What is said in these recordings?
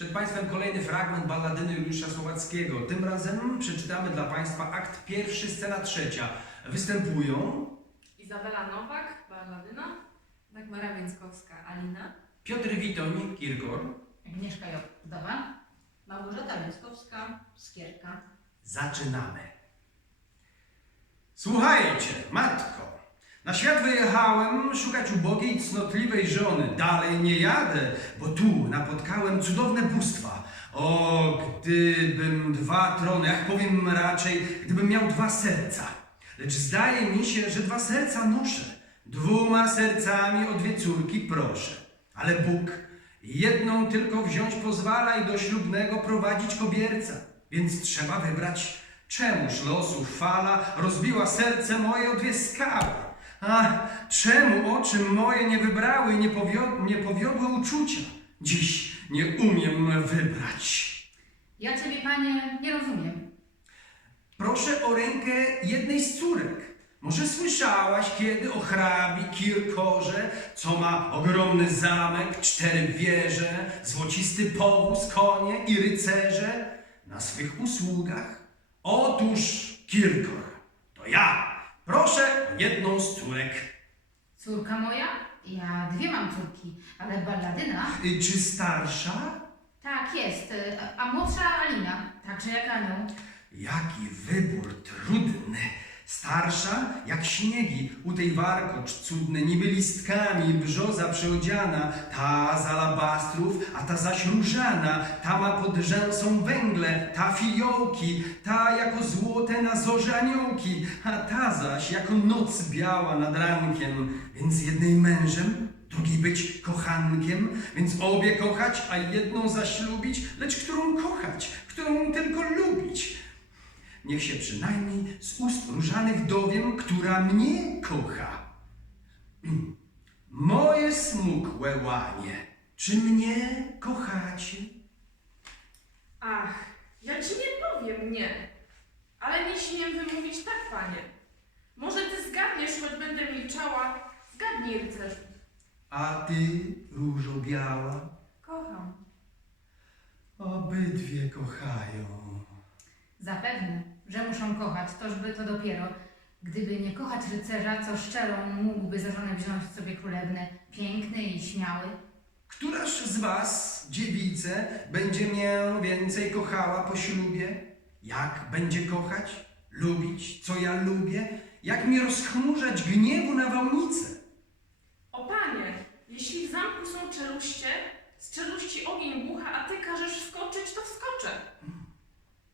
Przed Państwem kolejny fragment balladyny Juliusza Słowackiego. Tym razem przeczytamy dla Państwa akt pierwszy, scena trzecia. Występują Izabela Nowak, balladyna. Dagmara Więckowska, Alina. Piotr Witoń, Kirkor. Agnieszka Jodowa. Małgorzata Więckowska, Skierka. Zaczynamy. Słuchajcie, matko. Na świat wyjechałem szukać ubogiej, cnotliwej żony. Dalej nie jadę, bo tu napotkałem cudowne bóstwa. O, gdybym dwa trony, jak powiem raczej, gdybym miał dwa serca. Lecz zdaje mi się, że dwa serca noszę. Dwoma sercami o dwie córki proszę. Ale Bóg jedną tylko wziąć pozwala i do ślubnego prowadzić kobierca. Więc trzeba wybrać, czemuż losu fala rozbiła serce moje o dwie skały. A czemu oczy moje nie wybrały i nie, powio- nie powiodły uczucia? Dziś nie umiem wybrać. Ja ciebie, panie, nie rozumiem. Proszę o rękę jednej z córek. Może słyszałaś kiedy o hrabi Kirkorze, co ma ogromny zamek, cztery wieże, złocisty powóz, konie i rycerze na swych usługach? Otóż Kirkor, to ja. Proszę jedną z córek. Córka moja? Ja dwie mam córki, ale balladyna? Y, Czy starsza? Tak, jest. y, A młodsza Alina, także jak anioł. Jaki wybór trudny. Starsza jak śniegi, u tej warkocz cudny, niby listkami, brzoza przeodziana, ta z alabastrów, a ta zaś różana, ta ma pod rzęsą węgle, ta fiołki, ta jako złote na zorze aniołki, a ta zaś jako noc biała nad rankiem, więc jednej mężem, drugiej być kochankiem, więc obie kochać, a jedną zaś lubić, lecz którą kochać, którą tylko lubić. Niech się przynajmniej z ust różanych dowiem, która mnie kocha. Moje smukłe łanie, czy mnie kochacie? Ach, ja ci nie powiem nie. Ale nie śmiem wymówić tak, panie. Może ty zgadniesz, choć będę milczała. Zgadnij, rycerzu. A ty, różo biała, Kocham. obydwie kochają. Zapewne, że muszą kochać, tożby to dopiero. Gdyby nie kochać rycerza, co szczerą mógłby za żonę wziąć sobie królewnę, piękny i śmiały. Któraż z was, dziewice, będzie mnie więcej kochała po ślubie? Jak będzie kochać, lubić, co ja lubię? Jak mi rozchmurzać gniewu nawałnicę? O panie, jeśli w zamku są czeluście, z czeluści ogień bucha, a ty każesz wskoczyć, to wskoczę.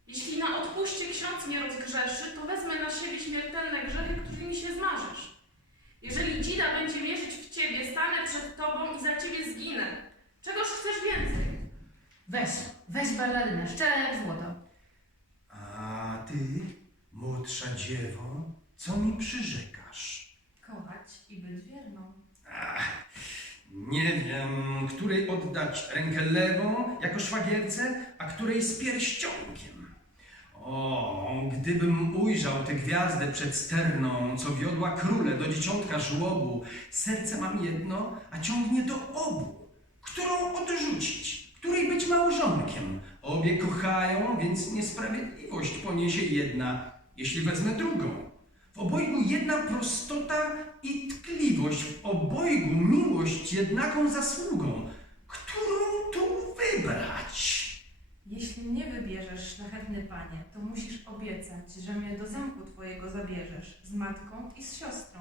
Jeśli na odpuście ksiądz mnie rozgrzeszy, to wezmę na siebie śmiertelne grzechy, którymi się zmarzysz. Jeżeli dzida będzie mierzyć w ciebie, stanę przed tobą i za ciebie zginę. Czegoż chcesz więcej? Weź, weź balladynę, szczere jak złoto. A ty, młodsza dziewo, co mi przyrzekasz? Kochać i być wierną. Ach, nie wiem, której oddać rękę lewą jako szwagierce, a której z pierścionkiem. O, gdybym ujrzał tę gwiazdę przed sterną, co wiodła króle do dzieciątka żłobu, serce mam jedno, a ciągnie do obu. Którą odrzucić? Której być małżonkiem? Obie kochają, więc niesprawiedliwość poniesie jedna, jeśli wezmę drugą. W obojgu jedna prostota i tkliwość, w obojgu miłość jednaką zasługą. Którą tu wybrać? Jeśli mnie wybierzesz, szlachetny panie, to musisz obiecać, że mnie do zamku twojego zabierzesz z matką i z siostrą.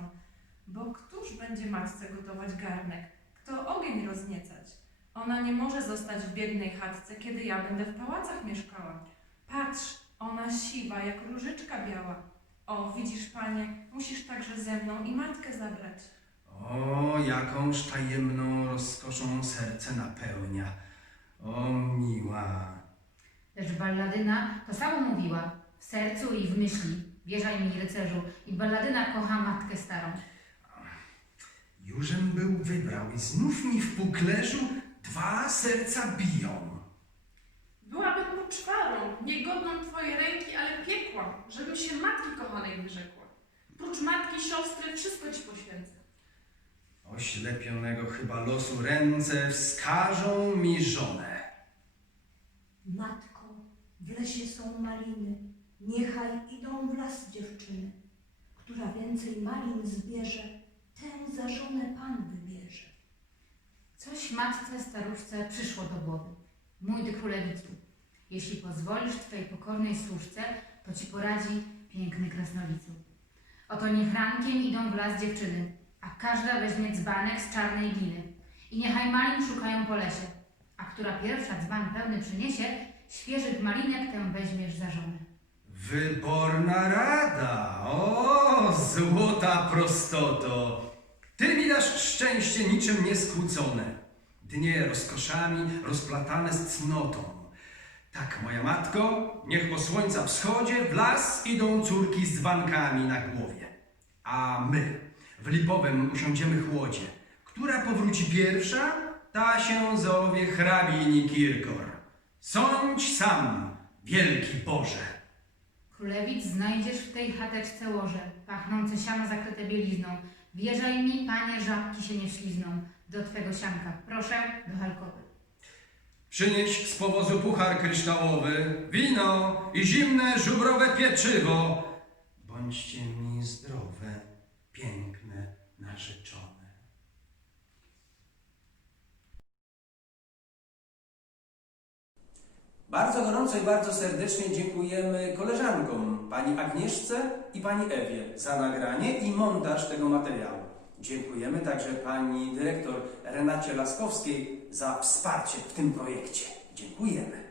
Bo któż będzie matce gotować garnek? Kto ogień rozniecać? Ona nie może zostać w biednej chatce, kiedy ja będę w pałacach mieszkała. Patrz, ona siwa jak różyczka biała. O, widzisz, panie, musisz także ze mną i matkę zabrać. O, jakąż tajemną rozkoszą serce napełnia. O, miła. Lecz balladyna to samo mówiła, w sercu i w myśli. Wierzaj mi, rycerzu, i balladyna kocha matkę starą. Jużem był wybrał i znów mi w puklerzu dwa serca biją. Byłabym poczwarą, niegodną twojej ręki, ale piekła, żebym się matki kochanej wyrzekła. Prócz matki, siostry, wszystko ci poświęcę. Oślepionego chyba losu ręce wskażą mi żonę. Lesie są maliny, niechaj idą w las dziewczyny. Która więcej malin zbierze, tę za żonę pan wybierze. Coś matce staruszce przyszło do głowy. Mój ty jeśli pozwolisz twej pokornej służce, to ci poradzi piękny krasnolicu. Oto niech rankiem idą w las dziewczyny, a każda weźmie dzbanek z czarnej gliny. I niechaj malin szukają po lesie, a która pierwsza dzban pełny przyniesie, świeżych malinek tę weźmiesz za żonę. Wyborna rada! O, złota prostoto! Ty mi dasz szczęście niczym nieskłócone. Dnie rozkoszami rozplatane z cnotą. Tak, moja matko, niech po słońca wschodzie w las idą córki z dzbankami na głowie. A my w lipowym usiądziemy chłodzie. Która powróci pierwsza, ta się zowie hrabini Kirkor. Sądź sam, wielki Boże! Królewic znajdziesz w tej chateczce łoże, pachnące siano zakryte bielizną. Wierzaj mi, panie, żabki się nie ślizną. Do twego sianka, proszę, do halkowy. Przynieś z powozu puchar kryształowy, wino i zimne żubrowe pieczywo. Bądźcie mi zdrowe, piękne, narzeczone. Bardzo gorąco i bardzo serdecznie dziękujemy koleżankom, pani Agnieszce i pani Ewie za nagranie i montaż tego materiału. Dziękujemy także pani dyrektor Renacie Laskowskiej za wsparcie w tym projekcie. Dziękujemy.